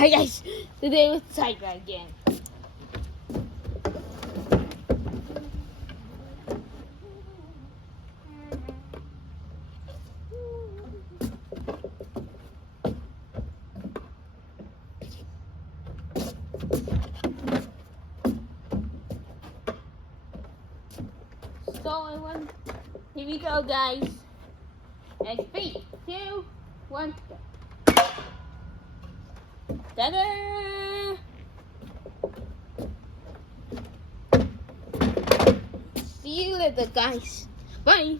Hi guys, today with Tiger again. So here we go guys. And 3, 2, 1, go. Ta-da! See you later guys. Bye!